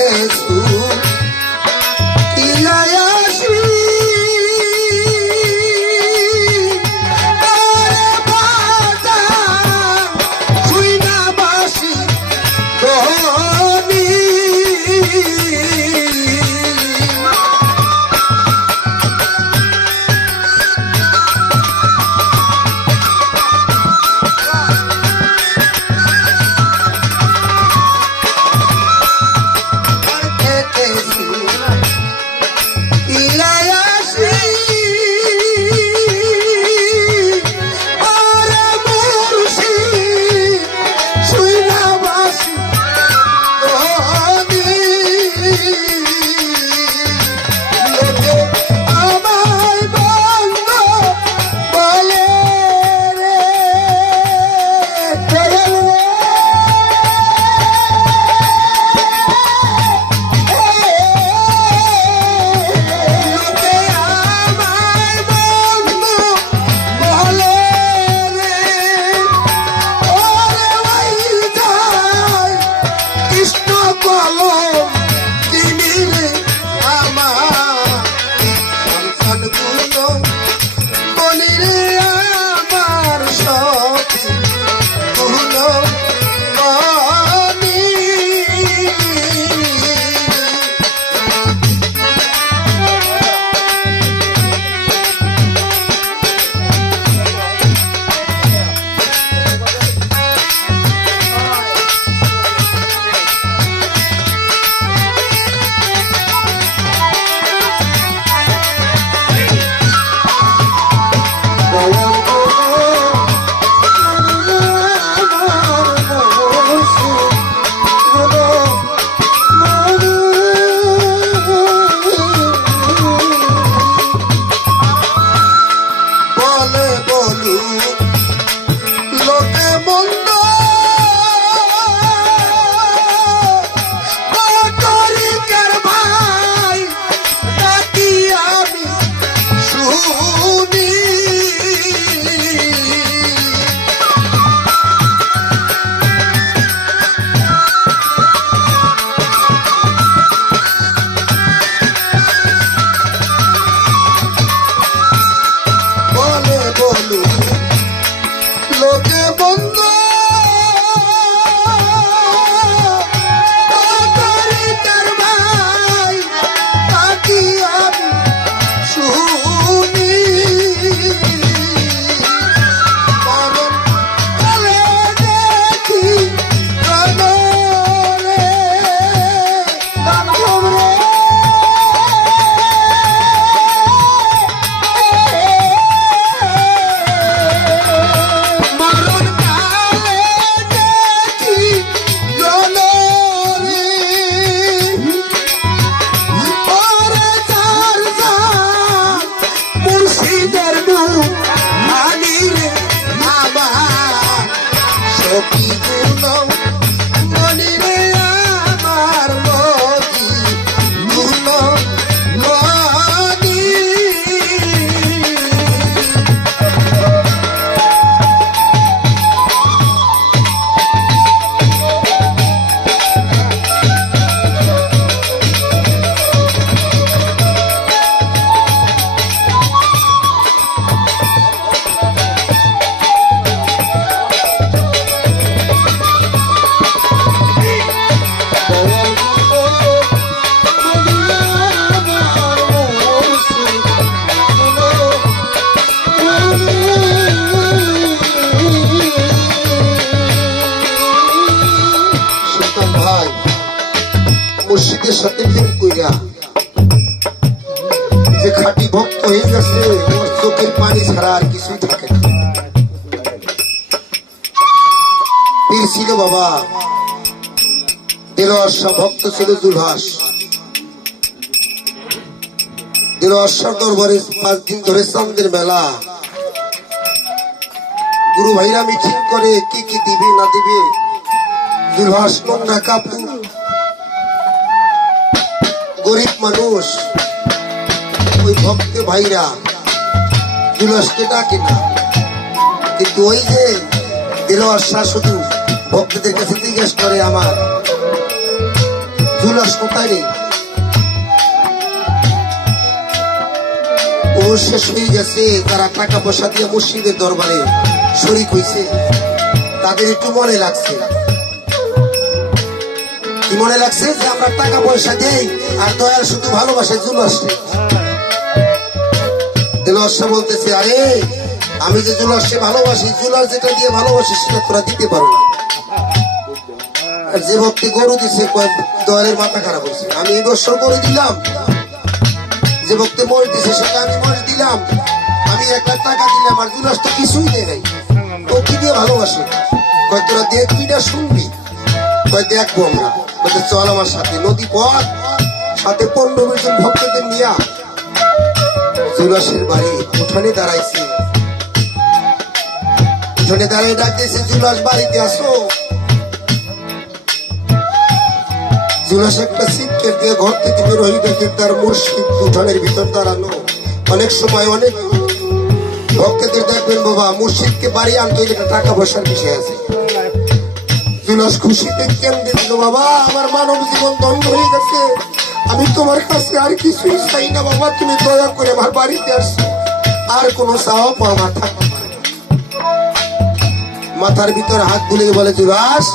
canto people. ভক্ত ছিল দরবারে পাঁচ দিন ধরে মেলা। গুরু ভাইরা মিটিং করে, কি কি দিবে, না দিবে? নোংরা কাপড় গরিব মানুষ, ওই ভক্ত ভাইরা জুলহাসকে ডাকে না। কিন্তু ওই যে দিলওয়ার শাহ শুধু ভক্তদের কাছে জিজ্ঞেস করে আমার জুলহাস কোথায় ও শেষ হয়ে গেছে, তারা টাকা পয়সা দিয়ে মুর্শিদের দরবারে শরিক হইছে। তাদের একটু মনে লাগছে। কি মনে লাগছে? যে আমরা টাকা পয়সা দেই, আর দয়াল শুধু ভালোবাসে জুলাসে দিলসে বলতেছে, আরে, আমি যে জুলাসে ভালোবাসি জুলাস যেটা দিয়ে ভালোবাসি সেটা তোরা দিতে পারো না। যে ভক্তি গরু দিছে দয়ালের মাথা খারাপ হয়েছে। আমি এই বছর গরু দিলাম। যে ভক্তি মর দিছে সেটা আমি মর দিলাম। আমি এক লাখ টাকা দিলাম আর জুলাস তো কিছুই দেয় নাই। ও কি দিয়ে ভালোবাসে? কয়, তোরা দেখবি না, শুনবি? কয়, দেখব আমরা। বলতে চল আমার সাথে নদী পথ সাথে পনেরো জন ভক্তদের নিয়া জুলাসের বাড়ি উঠানে দাঁড়াইছে। উঠানে দাঁড়িয়ে ডাকতেছে জুলাস বাড়িতে আসো। জুলাস একটা সিটকেট দিয়ে ঘর থেকে বের হয়ে দেখে তার মুর্শিদ উঠানের ভিতর দাঁড়ানো অনেক সময় অনেক ভক্তদের দেখবেন, বাবা, মুর্শিদকে বাড়ি আনতে হইলে টাকা পয়সার বিষয় আছে। জুলাস খুশিতে কেমন দিল, বাবা, আমার মানব জীবন ধন্য হয়ে গেছে। আমি তোমার কাছে আর কিছুই চাই না, বাবা, তুমি দয়া করে আমার বাড়িতে আসছো আর কোনো পাওয়া আমার পারে মাথার ভিতর হাত বুলিয়ে বলে জুলাস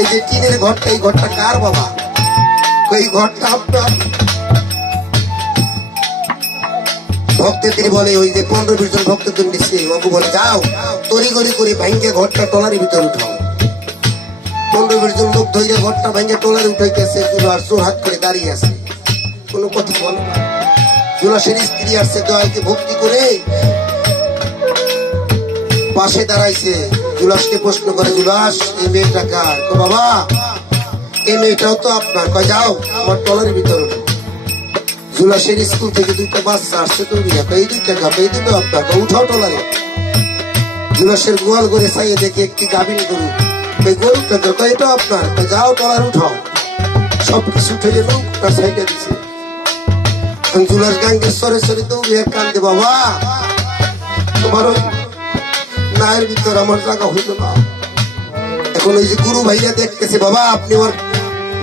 এই যে টিনের ঘরটা, এই ঘরটা কার, বাবা? এই ঘরটা আপনার ভক্তদের বলে, ওই যে পনেরো বিশ জন ভক্তদের নিচ্ছে বাবু বলে, যাও তরি গড়ি করে ভাঙ্গে ঘরটা টলারের ভিতর উঠাও। পনেরো বিশ জন লোক ধৈর্য ঘরটা ভাঙ্গে টলারে উঠাইতেছে চোর হাত করে দাঁড়িয়ে আছে। কোনো কথা বলে না। জুলাসের স্ত্রী আসছে দয়ালকে ভক্তি করে পাশে দাঁড়াইছে। জুলাসকে প্রশ্ন করে জুলাস এই মেয়েটা কার? বাবা এই মেয়েটাও তো আপনার। কয়, যাও আমার টলারের ভিতরে। জুলাসের স্কুল থেকে দুইটা বাচ্চা আসছে তো এই দুইটা কাপ এই দুটো আপনার উঠাও টলারে জুলাসের গোয়াল করে চাইয়ে দেখে একটি গাভিন গরু। এই গরুটা তো এটাও আপনার। যাও টলার উঠাও। সব কিছু যে নৌকা সাইডে দিছে। জুলাস গাঙ্গে সরে সরে দৌড়ে কান্দে, বাবা, তোমার নায়ের ভিতর আমার জায়গা হইল না। এখন ওই যে গুরু ভাইয়া দেখতেছে, বাবা, আপনি ওর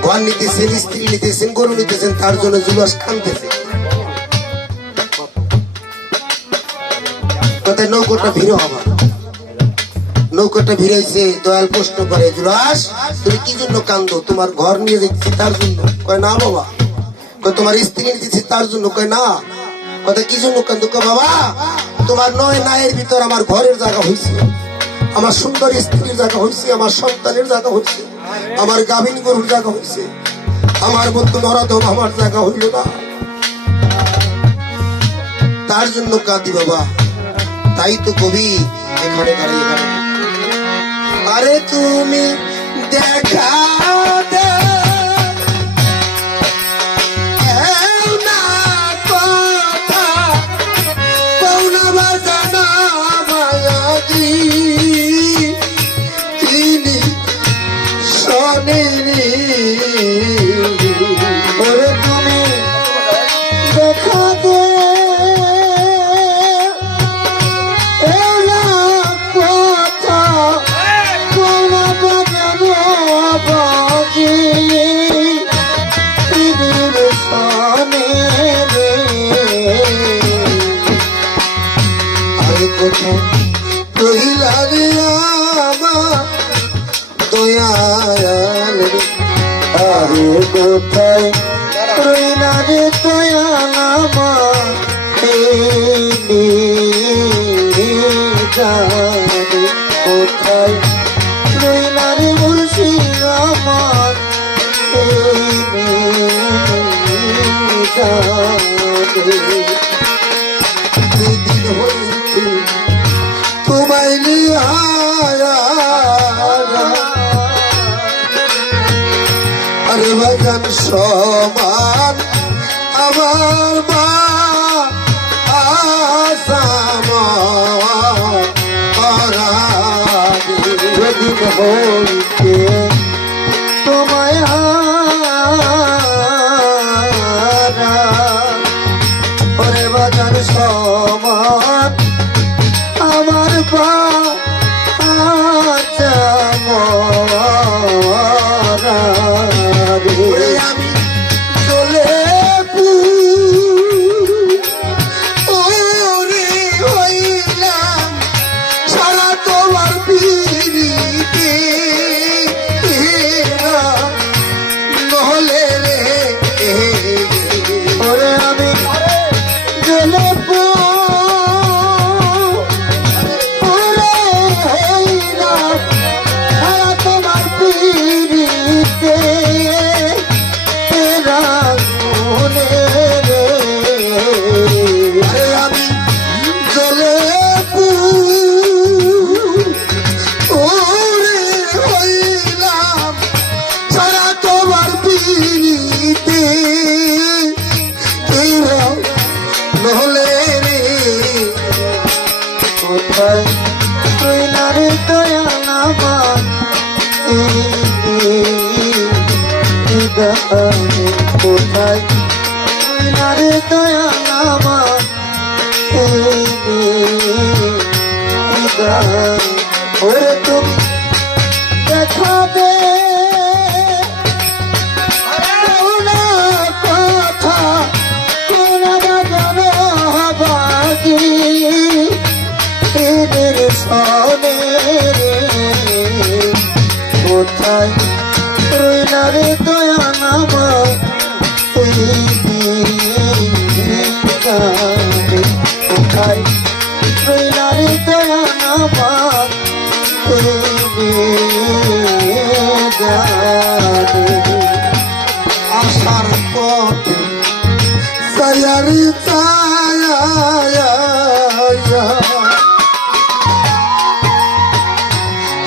ঘর নিতেছেন, স্ত্রী নিতেছেন, গরু নিতেছেন, তার জন্য জুলাস কানতেছে। কোথায় নৌকোটা ভিড় হবার নৌকোটা ভিড়াইছে দয়াল প্রশ্ন করে, জুলাস, তুমি কি জন্য কান্দো? তোমার ঘর নিয়ে যাচ্ছি তার জন্য। কয় না বাবা। কয় তোমার স্ত্রী নিতেছি তার জন্য। কয় না। কথা কি জন্য কান্দো? কয় বাবা, তোমার নয় নায়ের ভিতর আমার ঘরের জায়গা হয়েছে আমার সুন্দর স্ত্রীর জায়গা হয়েছে আমার সন্তানের জায়গা হয়েছে আমার গাভিন গরুর জায়গা হয়েছে আমার বন্ধু নরাধম আমার জায়গা হইল না। তার জন্য কাঁদি বাবা। তাই তো কবি এখানে দাঁড়িয়ে আরে তুমি দেখা দে সমান আমার মা আসাম যদি হইতে তোমায় নহলে রে কোথায় তুই না রে দয়াল আমার কোথায় তুই না রে দয়াল ওরে তুমি দেখাবে না প্রেমের সনে কোথায় রইলা রে দয়া নামা এই কোথায় রইলা রে দয়া নামা আশার পথ সায়ারি চা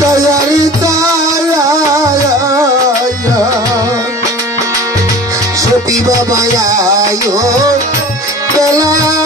তৈরি সতী বাবা আয়ো বেলা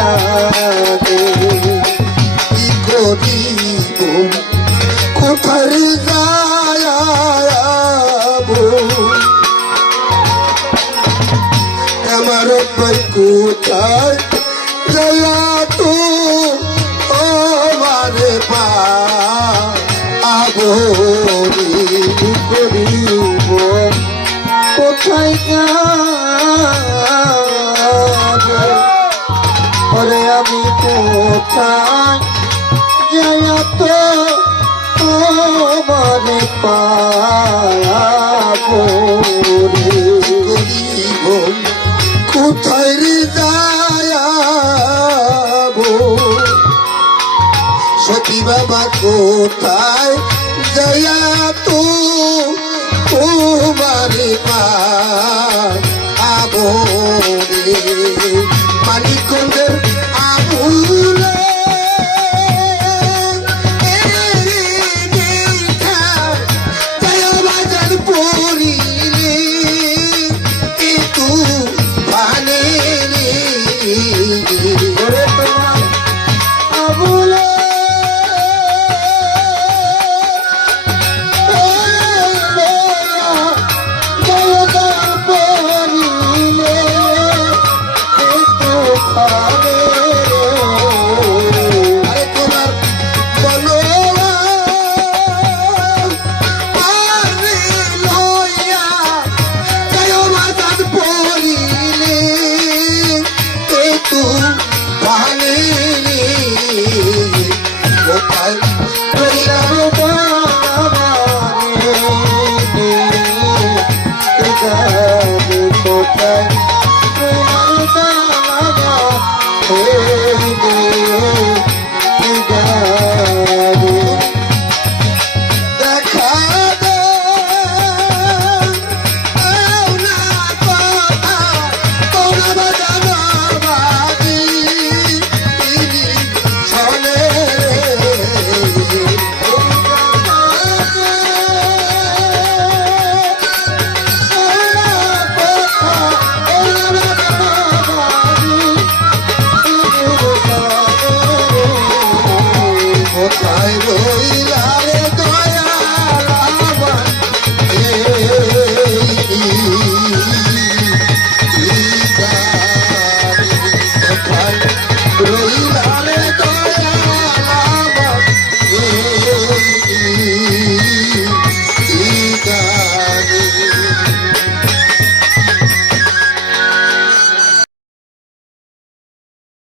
এই কি করিব কোথায় যায়াব আমার কোথায় যায়া তো আমারে পা আবো করিব কোথায় যাব কোথায় যাই তো তোমারে পায়াবো। রে কোথায় রে যায়াব? সতী বাবা কোথায় জয়া তু তোমার পা আবো